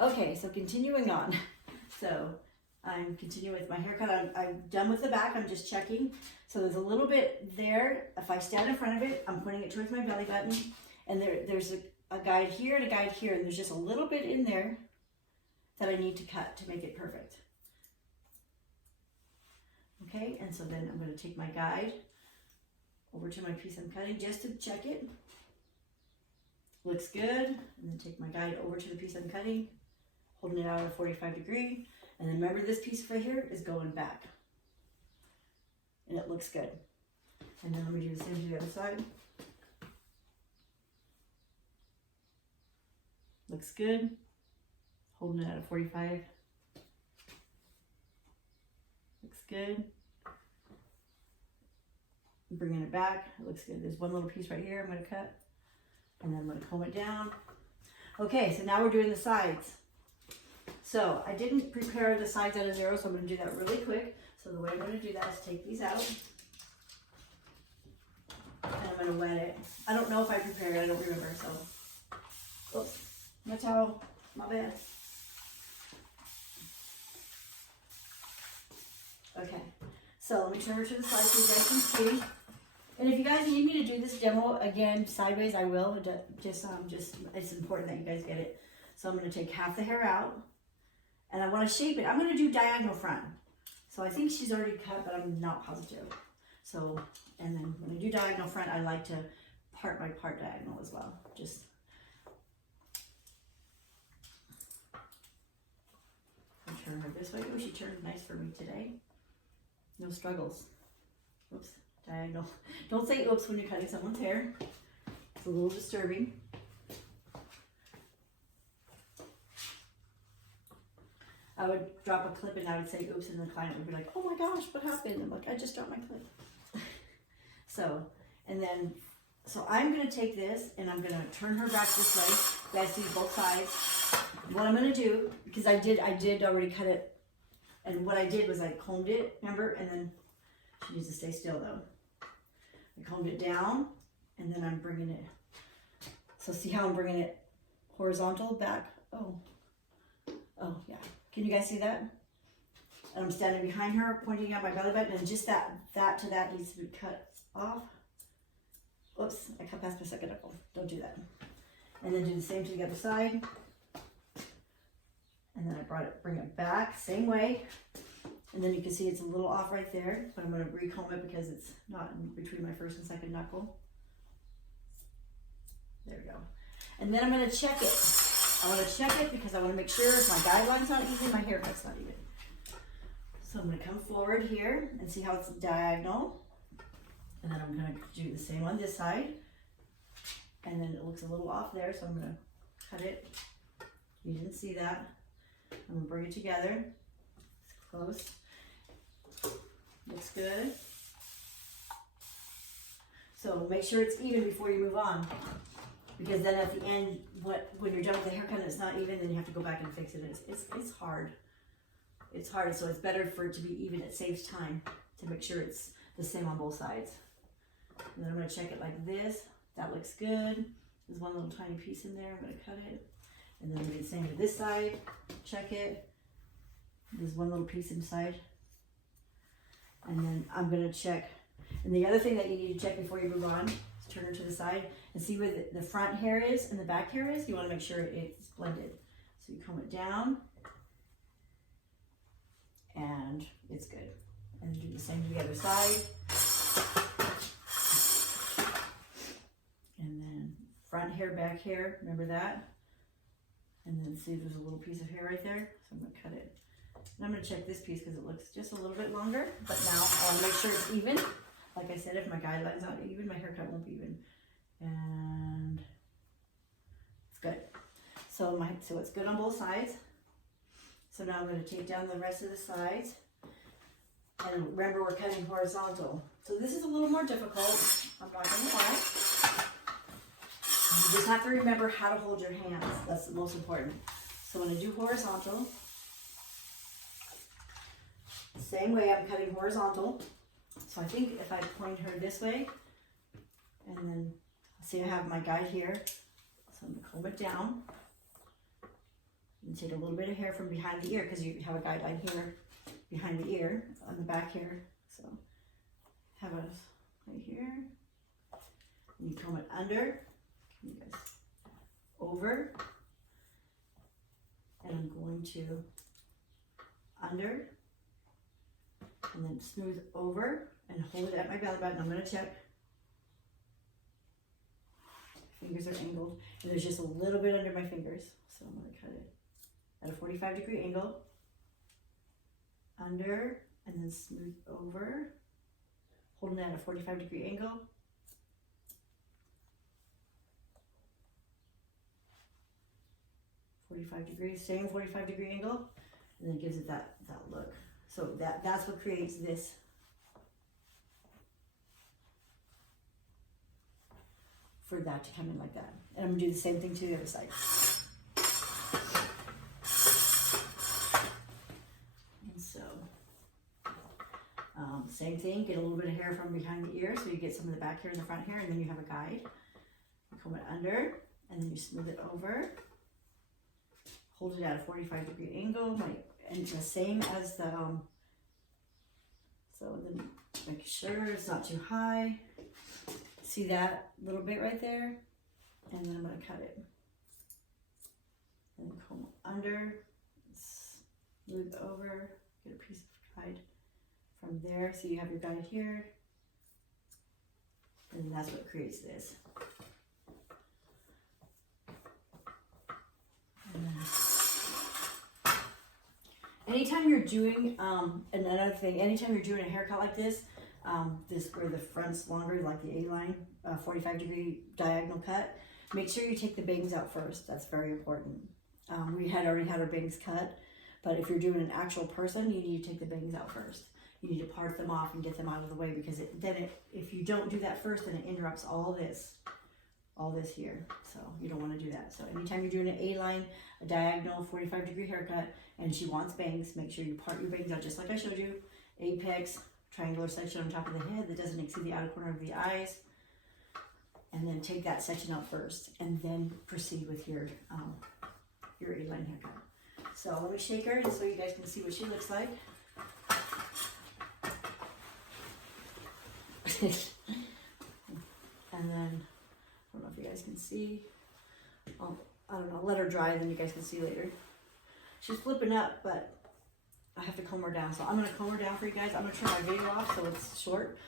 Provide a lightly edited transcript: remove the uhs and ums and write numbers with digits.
Okay, so continuing on. So I'm continuing with my haircut. I'm done with the back. I'm just checking. So there's a little bit there. If I stand in front of it, I'm pointing it towards my belly button. And there's a guide here and a guide here. And there's just a little bit in there that I need to cut to make it perfect. Okay, and so then I'm going to take my guide over to my piece I'm cutting just to check it. Looks good. And then take my guide over to the piece I'm cutting, holding it out at a 45 degree. And then remember, this piece right here is going back. And it looks good. And then let me do the same to the other side. Looks good. Holding it at a 45. Looks good. Bringing it back. It looks good. There's one little piece right here I'm going to cut. And then I'm going to comb it down. Okay, so now we're doing the sides. So I didn't prepare the sides out of zero, so I'm going to do that really quick. So the way I'm going to do that is take these out. And I'm going to wet it. I don't know if I prepared it. I don't remember. So, oops, my towel. My bad. Okay, so let me turn her to the side so you guys can see. And if you guys need me to do this demo again sideways, I will. Just it's important that you guys get it. So I'm going to take half the hair out, and I want to shape it. I'm going to do diagonal front. So I think she's already cut, but I'm not positive. So, and then when I do diagonal front, I like to part by part diagonal as well. Just I'll turn her this way. Oh, she turned nice for me today. No struggles. Oops, diagonal. Don't say oops when you're cutting someone's hair. It's a little disturbing. I would drop a clip and I would say oops, and the client would be like, oh my gosh, what happened? I'm like, I just dropped my clip. So, and then, so I'm going to take this and I'm going to turn her back this way. You guys see both sides. What I'm going to do, because I did already cut it, and what I did was I combed it, remember, and then she needs to stay still though. I combed it down, and then I'm bringing it, so see how I'm bringing it horizontal back? Oh yeah. Can you guys see that? And I'm standing behind her, pointing out my belly button, and just that to that needs to be cut off. Oops, I cut past my second knuckle. Don't do that. And then do the same to the other side. And then I bring it back, same way. And then you can see it's a little off right there, but I'm going to recomb it because it's not in between my first and second knuckle. There we go. And then I'm going to check it. I want to check it because I want to make sure if my guideline's not even, my haircut's not even. So I'm going to come forward here and see how it's diagonal. And then I'm going to do the same on this side. And then it looks a little off there, so I'm going to cut it. You didn't see that. I'm going to bring it together. It's close. Looks good. So make sure it's even before you move on. Because then at the end, when you're done with the haircut and it's not even, then you have to go back and fix it. It's hard. It's hard, so it's better for it to be even. It saves time to make sure it's the same on both sides. And then I'm going to check it like this. That looks good. There's one little tiny piece in there. I'm going to cut it. And then I'm going to do the same to this side. Check it. There's one little piece inside. And then I'm going to check. And the other thing that you need to check before you move on is turn her to the side and see where the front hair is and the back hair is. You want to make sure it's blended. So you comb it down. And it's good. And do the same to the other side. And then front hair, back hair, remember that? And then see there's a little piece of hair right there. So I'm going to cut it. And I'm going to check this piece because it looks just a little bit longer. But now I want to make sure it's even. Like I said, if my guideline's not even, my haircut won't be even. And it's good. So it's good on both sides. So now I'm going to take down the rest of the sides. And remember, we're cutting horizontal. So this is a little more difficult. I'm not going to lie. You just have to remember how to hold your hands. That's the most important. So when I do horizontal, same way I'm cutting horizontal. So I think if I point her this way, and then see I have my guide here. So I'm going to comb it down. And take a little bit of hair from behind the ear, because you have a guideline here behind the ear on the back here. So have a right here. And you comb it under. You guys over. And I'm going to under. And then smooth over and hold it at my belly button. I'm going to check. Fingers are angled. And there's just a little bit under my fingers. So I'm going to cut it at a 45-degree angle, under, and then smooth over, holding it at a 45-degree angle, same 45-degree angle, and then gives it that look. So that's what creates this. For that to come in like that. And I'm gonna do the same thing to the other side. Same thing, get a little bit of hair from behind the ear so you get some of the back hair and the front hair, and then you have a guide. You comb it under, and then you smooth it over. Hold it at a 45-degree angle, and the same as the, so then make sure it's not too high. See that little bit right there? And then I'm gonna cut it. And comb under, smooth over, get a piece of guide from there. So you have your guide here, and that's what creates this. And then, anytime you're doing, and another thing, anytime you're doing a haircut like this where the front's longer, like the A-line, 45-degree diagonal cut, make sure you take the bangs out first. That's very important. We had already had our bangs cut, but if you're doing an actual person, you need to take the bangs out first. You need to part them off and get them out of the way, because if you don't do that first, then it interrupts all this here. So you don't want to do that. So anytime you're doing an A-line, a diagonal 45-degree haircut, and she wants bangs, make sure you part your bangs out just like I showed you. Apex, triangular section on top of the head that doesn't exceed the outer corner of the eyes. And then take that section out first, and then proceed with your A-line haircut. So let me shake her so you guys can see what she looks like. And then, I don't know if you guys can see. I don't know, let her dry, then you guys can see later. She's flipping up, but I have to comb her down. So I'm going to comb her down for you guys. I'm going to turn my video off so it's short.